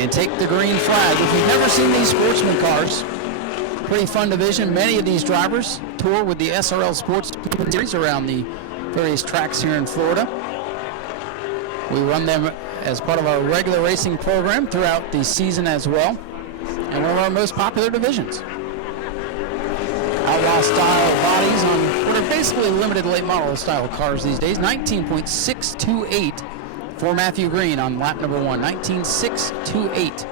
and take the green flag. If you've never seen these Sportsman cars, pretty fun division. Many of these drivers tour with the SRL Sportsman Series around the various tracks here in Florida. We run them as part of our regular racing program throughout the season as well, and one of our most popular divisions. Outlaw style bodies on what are basically limited late model style cars these days. 19.628 for Matthew Green on lap number 1. 19.628.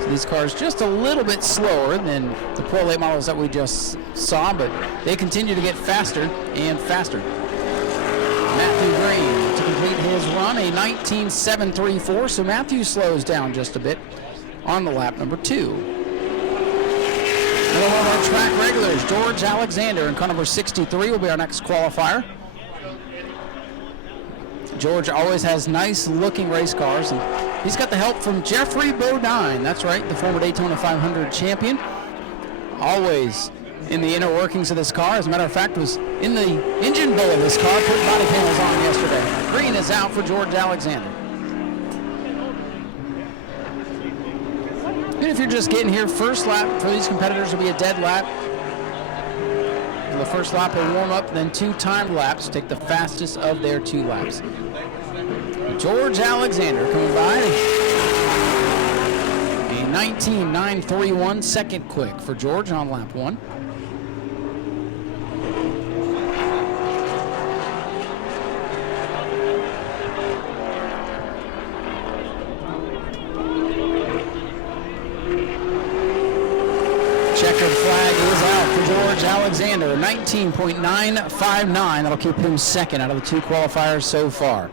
So these cars just a little bit slower than the pro late models that we just saw, but they continue to get faster and faster. Matthew Green to complete his run, a 19.734, so Matthew slows down just a bit on the lap number 2. Another one of our track regulars, George Alexander in car number 63 will be our next qualifier. George always has nice looking race cars, and he's got the help from Jeffrey Bodine. That's right, the former Daytona 500 champion. Always in the inner workings of this car. As a matter of fact, was in the engine bay of this car, putting body panels on yesterday. Green is out for George Alexander. And if you're just getting here, first lap for these competitors will be a dead lap. The first lap will warm up, then 2 timed laps. Take the fastest of their 2 laps. George Alexander coming by. A 19.931 second quick for George on lap 1. Checkered flag is out for George Alexander, 19.959. That'll keep him second out of the 2 qualifiers so far.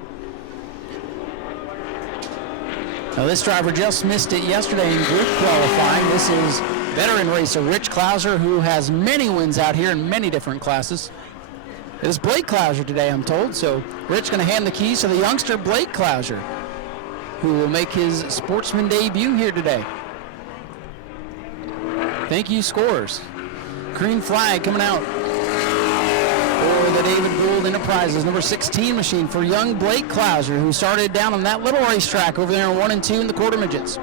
Now this driver just missed it yesterday in group qualifying. This is veteran racer Rich Klauser, who has many wins out here in many different classes. It is Blake Klauser today, I'm told, so Rich going to hand the keys to the youngster Blake Klauser, who will make his Sportsman debut here today. Thank you, scores. Green flag coming out for the David Gould Enterprises number 16 machine for young Blake Klauser, who started down on that little racetrack over there in 1 and 2 in the quarter midgets.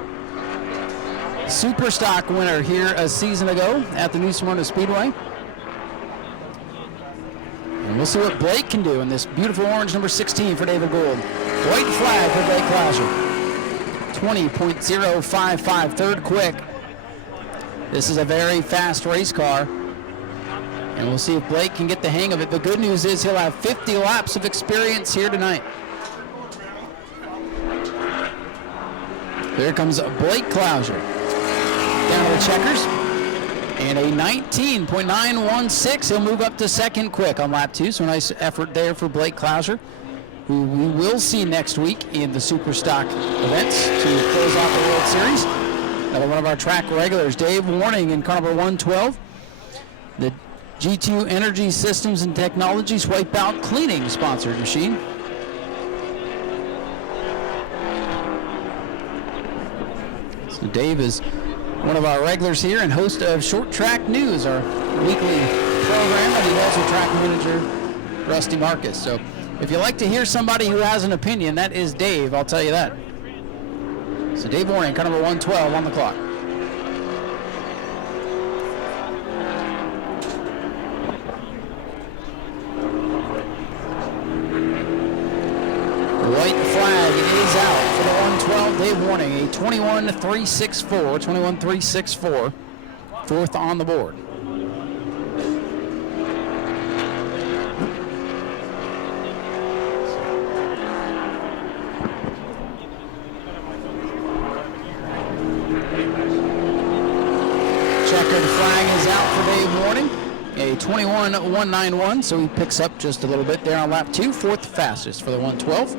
Super stock winner here a season ago at the Nau Sea Speedway. And we'll see what Blake can do in this beautiful orange number 16 for David Gould. White flag for Blake Klauser. 20.055, third quick. This is a very fast race car, and we'll see if Blake can get the hang of it. The good news is he'll have 50 laps of experience here tonight. There comes Blake Klauser down to the checkers, and a 19.916. He'll move up to second quick on lap 2, so a nice effort there for Blake Klauser, who we will see next week in the Super Stock events to close off the World Series. Another one of our track regulars, Dave Warning in car number 112. The G2 Energy Systems and Technologies Wipeout Cleaning sponsored machine. So Dave is one of our regulars here and host of Short Track News, our weekly program, and he's also track manager Rusty Marcus. So if you like to hear somebody who has an opinion, that is Dave, I'll tell you that. So Dave Warning, car number 112 on the clock. White flag is out for the 112. Dave Warning, a 21.364, 21.364, fourth on the board. Checkered flag is out for Dave Warning, a 21.191, so he picks up just a little bit there on lap 2, fourth fastest for the 112.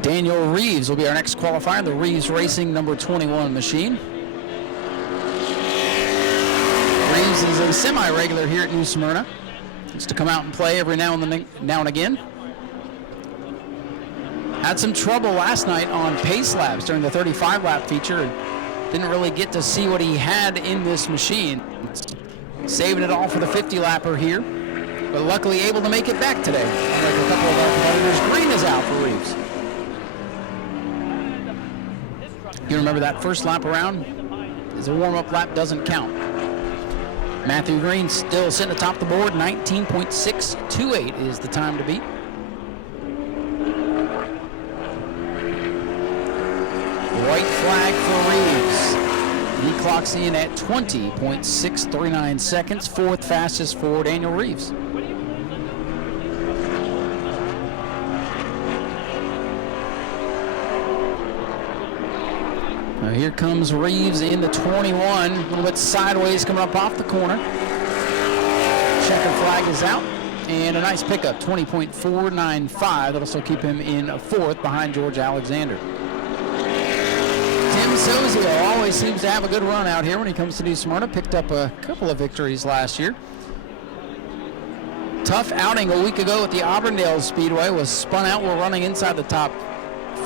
Daniel Reeves will be our next qualifier, the Reeves Racing number 21 machine. Reeves is a semi-regular here at New Smyrna. Likes to come out and play every now and again. Had some trouble last night on pace laps during the 35-lap feature and didn't really get to see what he had in this machine. Saving it all for the 50-lapper here. but luckily able to make it back today. Unlike a couple of our competitors, green is out for Reeves. You remember that first lap around is a warm-up lap, doesn't count. Matthew Green still sitting atop the board, 19.628 is the time to beat. White flag for Reeves. He clocks in at 20.639 seconds, fourth fastest for Daniel Reeves. Now here comes Reeves in the 21, a little bit sideways coming up off the corner. Checkered flag is out, and a nice pickup, 20.495. That'll still keep him in fourth behind George Alexander. Tim Sozio always seems to have a good run out here when he comes to New Smyrna. Picked up a couple of victories last year. Tough outing a week ago at the Auburndale Speedway. Was spun out while running inside the top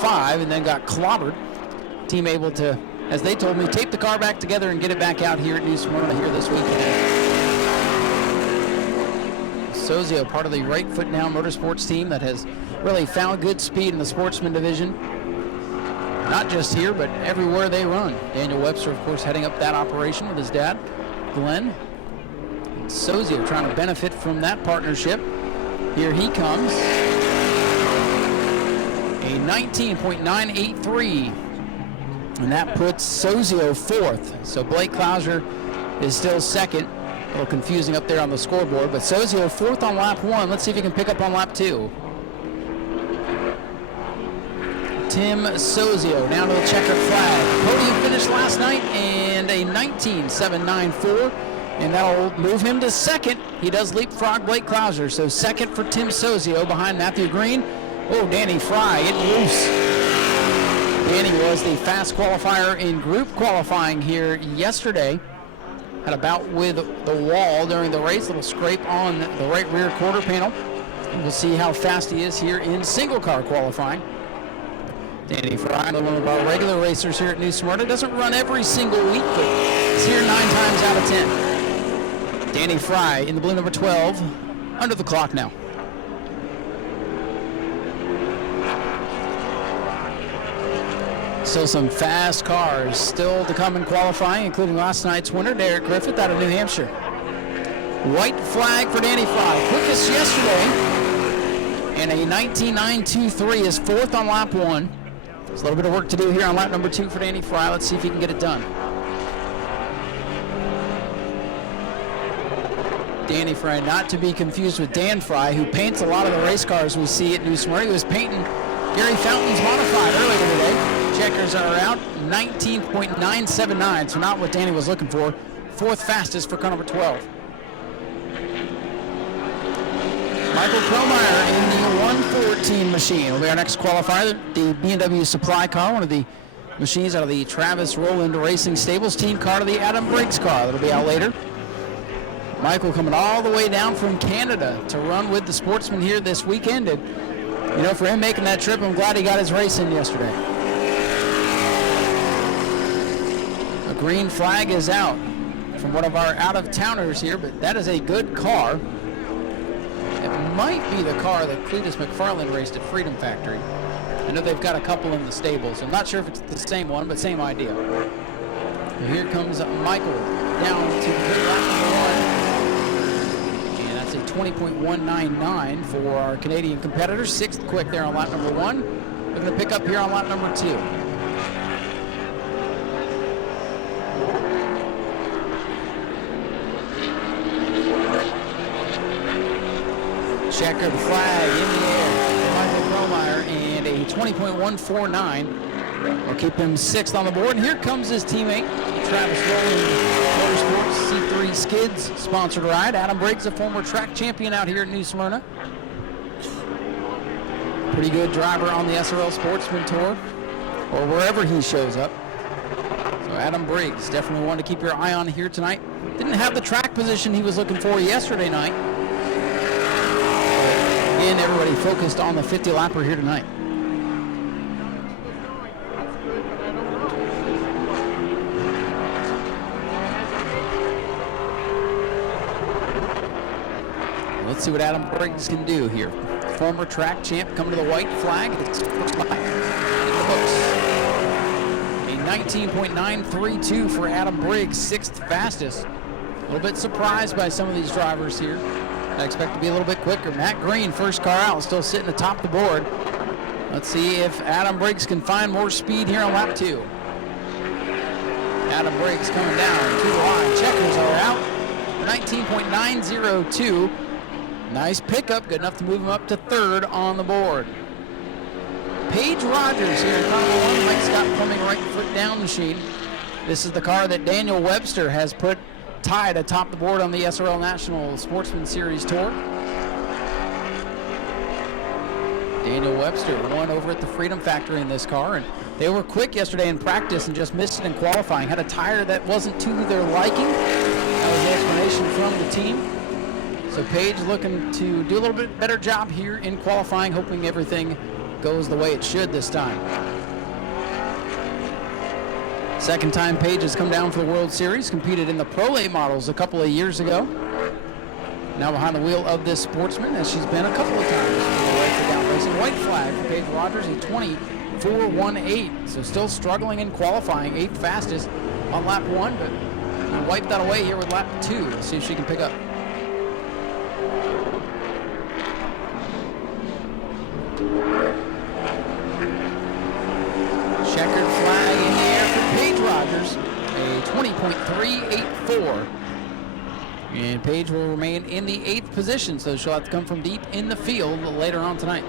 5 and then got clobbered. Team able to, as they told me, tape the car back together and get it back out here at New Smyrna here this weekend. Sozio, part of the Right Foot Now Motorsports team that has really found good speed in the Sportsman division. Not just here, but everywhere they run. Daniel Webster, of course, heading up that operation with his dad, Glenn. Sozio trying to benefit from that partnership. Here he comes. A 19.983. And that puts Sozio fourth. So Blake Klauser is still second. A little confusing up there on the scoreboard, but Sozio fourth on lap 1. Let's see if he can pick up on lap 2. Tim Sozio down to the checkered flag. Podium finish last night and a 19.794, and that'll move him to second. He does leapfrog Blake Klauser, so second for Tim Sozio behind Matthew Green. Oh, Danny Fry getting loose. Danny was the fast qualifier in group qualifying here yesterday. Had a bout with the wall during the race, little scrape on the right rear quarter panel. We'll see how fast he is here in single car qualifying. Danny Fry, one of our regular racers here at New Smyrna, doesn't run every single week, but he's here 9 times out of 10. Danny Fry in the blue number 12, under the clock now. Still some fast cars still to come in qualifying, including last night's winner, Derek Griffith out of New Hampshire. White flag for Danny Fry, quickest yesterday, and a 19.923 is fourth on lap 1. There's a little bit of work to do here on lap number 2 for Danny Fry. Let's see if he can get it done. Danny Fry, not to be confused with Dan Fry, who paints a lot of the race cars we see at New Smyrna. He was painting Gary Fountain's modified earlier today. Checkers are out, 19.979, so not what Danny was looking for. Fourth fastest for car number 12. Michael Kromeyer in the 114 machine will be our next qualifier. The B&W Supply car, one of the machines out of the Travis Rowland Racing Stables team car to the Adam Briggs car. That'll be out later. Michael coming all the way down from Canada to run with the Sportsman here this weekend. And, you know, for him making that trip, I'm glad he got his race in yesterday. A green flag is out from one of our out-of-towners here, but that is a good car. It might be the car that Cletus McFarland raced at Freedom Factory. I know they've got a couple in the stables. I'm not sure if it's the same one, but same idea. And here comes Michael down to the pit lap number 1. And that's a 20.199 for our Canadian competitors. Sixth quick there on lap number 1. Looking to pick up here on lap number 2. Checkered flag in the air for Michael Kromeyer, and a 20.149 will keep him sixth on the board. And here comes his teammate, Travis Rowland Motorsports C3 Skids sponsored ride. Adam Briggs, a former track champion out here at New Smyrna. Pretty good driver on the SRL Sportsman Tour, or wherever he shows up. So Adam Briggs, definitely one to keep your eye on here tonight. Didn't have the track position he was looking for yesterday night. Again, everybody focused on the 50-lapper here tonight. let's see what Adam Briggs can do here. Former track champ coming to the white flag. It's first lap in the books. A 19.932 for Adam Briggs, 6th fastest. A little bit surprised by some of these drivers here. I expect to be a little bit quicker. Matt Green, first car out, still sitting atop the board. Let's see if Adam Briggs can find more speed here on lap 2. Adam Briggs coming down to the line. Checkers are out. 19.902. Nice pickup, good enough to move him up to 3rd on the board. Paige Rogers here in car number 1, Mike Scott Plumbing right foot down machine. This is the car that Daniel Webster has put tied atop the board on the SRL National Sportsman Series Tour. Daniel Webster won over at the Freedom Factory in this car, and they were quick yesterday in practice and just missed it in qualifying. Had a tire that wasn't to their liking. That was the explanation from the team. So Paige looking to do a little bit better job here in qualifying, hoping everything goes the way it should this time. Second time Paige has come down for the World Series, competed in the Pro Late models a couple of years ago. Now behind the wheel of this Sportsman, as she's been a couple of times. Down racing. White flag for Paige Rogers, a 24.18. So still struggling in qualifying, 8th fastest on lap 1, but wiped that away here with lap 2. Let's see if she can pick up. Checkered flag in the air for Paige Rogers, a 20.384. And Paige will remain in the 8th position, so she'll have to come from deep in the field later on tonight.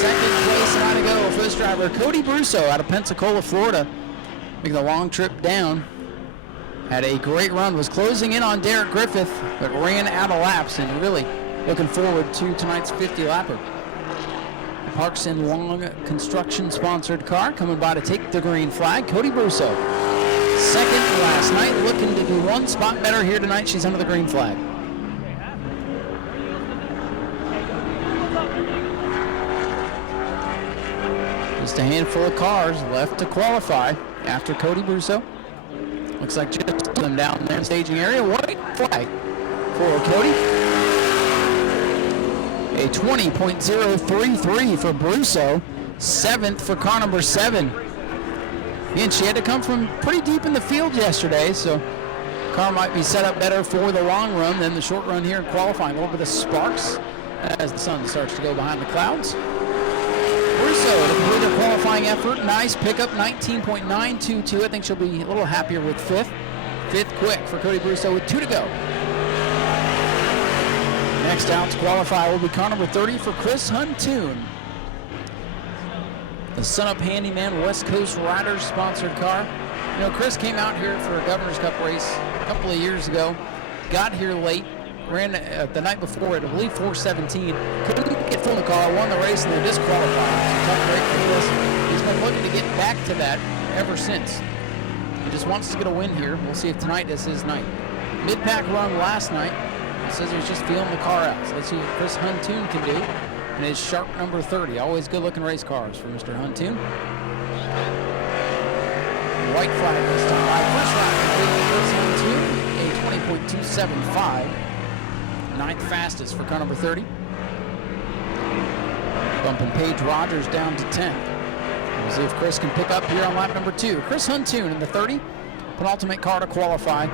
Second place now to go for this driver, Cody Brusso out of Pensacola, Florida. Making the long trip down. Had a great run, was closing in on Derek Griffith, but ran out of laps, and really looking forward to tonight's 50-lapper. Parks and Long construction sponsored car coming by to take the green flag, Cody Brusso. Second last night, looking to do one spot better here tonight. She's under the green flag. Just a handful of cars left to qualify after Cody Brusso. Looks like just them down there in the staging area. White flag for Cody. A 20.033 for Brusso. 7th for car number 7. And she had to come from pretty deep in the field yesterday, so car might be set up better for the long run than the short run here in qualifying. A little bit of sparks as the sun starts to go behind the clouds. Brusso to complete her qualifying effort. Nice pickup, 19.922. I think she'll be a little happier with 5th. 5th quick for Cody Brusso with 2 to go. Next out to qualify will be car number 30 for Chris Huntoon. The Sun-Up Handyman West Coast Riders sponsored car. You know, Chris came out here for a Governor's Cup race a couple of years ago. Got here late. Ran the night before at, I believe, 4:17. Couldn't get full in the car. Won the race and they're disqualified. It's a tough break for Chris. He's been looking to get back to that ever since. He just wants to get a win here. We'll see if tonight is his night. Mid-pack run last night. He says he was just feeling the car out. So let's see what Chris Huntoon can do. And his sharp number 30. Always good-looking race cars for Mr. Huntoon. White flag this time by first round complete for Chris Huntoon, a 20.275. 9th fastest for car number 30. Bumping Paige Rogers down to 10th. We'll see if Chris can pick up here on lap number 2. Chris Huntoon in the 30. Penultimate car to qualify.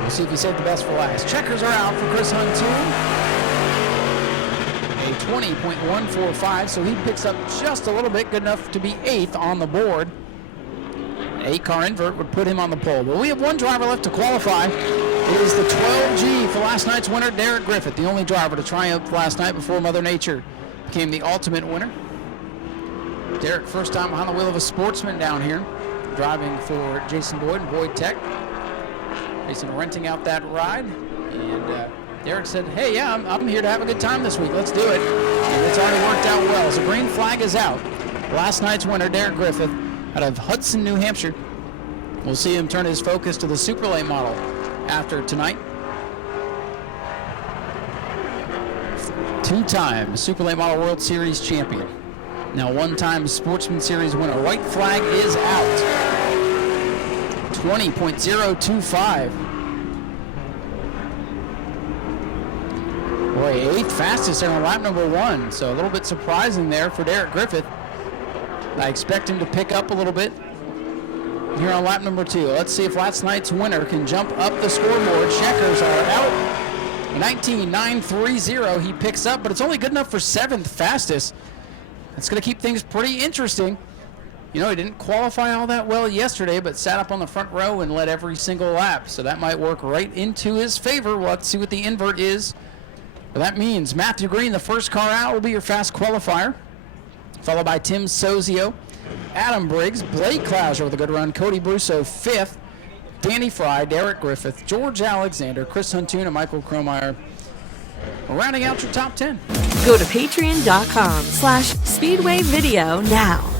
We'll see if he saved the best for last. Checkers are out for Chris Huntoon. A 20.145, so he picks up just a little bit, good enough to be 8th on the board. An 8-car invert would put him on the pole. But we have one driver left to qualify. It is the 12G for last night's winner, Derek Griffith, the only driver to triumph last night before Mother Nature became the ultimate winner. Derek, first time behind the wheel of a Sportsman down here, driving for Jason Boyd and Boyd Tech. Jason renting out that ride, and Derek said, hey, yeah, I'm here to have a good time this week. Let's do it. And it's already worked out well. So green flag is out. Last night's winner, Derek Griffith, out of Hudson, New Hampshire. We'll see him turn his focus to the Super Late model after tonight. 2-time Super Late Model World Series champion. Now 1-time Sportsman Series winner. White flag is out. 20.025. Boy, 8th fastest there on lap number 1, so a little bit surprising there for Derek Griffith. I expect him to pick up a little bit here on lap number 2. Let's see if last night's winner can jump up the scoreboard. Checkers are out. 19.930 he picks up, but it's only good enough for 7th fastest. That's going to keep things pretty interesting. You know, he didn't qualify all that well yesterday, but sat up on the front row and led every single lap, so that might work right into his favor. We'll have to see what the invert is. But that means Matthew Green, the first car out, will be your fast qualifier, followed by Tim Sozio, Adam Briggs, Blake Klauser with a good run, Cody Brusso 5th, Danny Fry, Derek Griffith, George Alexander, Chris Huntoon, and Michael Kromeyer. Rounding out your top 10. Go to patreon.com/Speedway Video now.